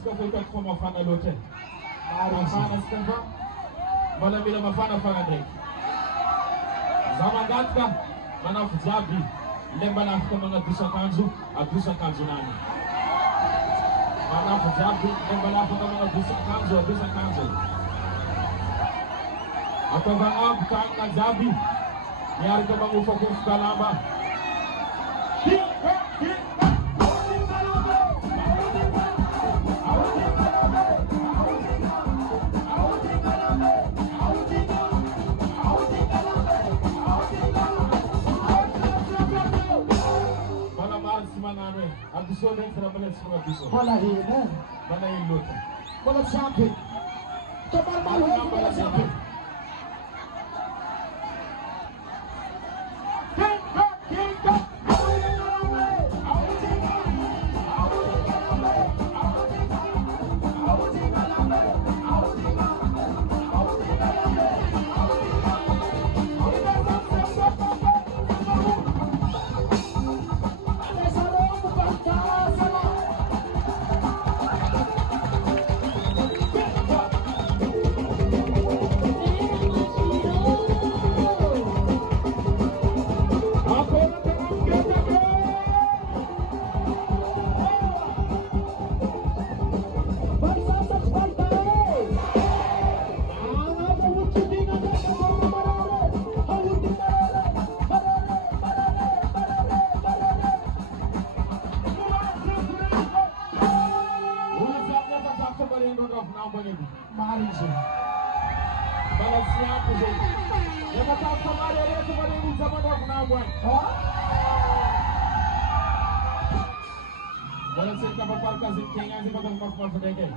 ska få ut kwa mafana lote. Mafana ska mana bila mafana fana break. Zamangatka mana fuzabi lemba na Afrika mga adusa kanzu nani. Mana fuzabi lemba na Afrika mga adusa kanzu. Ato ba ang kang zabi yari ka bang ufakuf kalamba. Abdusson next na pala sa Abdusson. Palahin na. Palahin luto. Walang sabi. Kapal maluhin ko walang sabi. Marinho. Balanceado, gente. Levantar o salário direito para ele usar o na água. Balanceado para o caso de quem é, vai dar uma força daqui.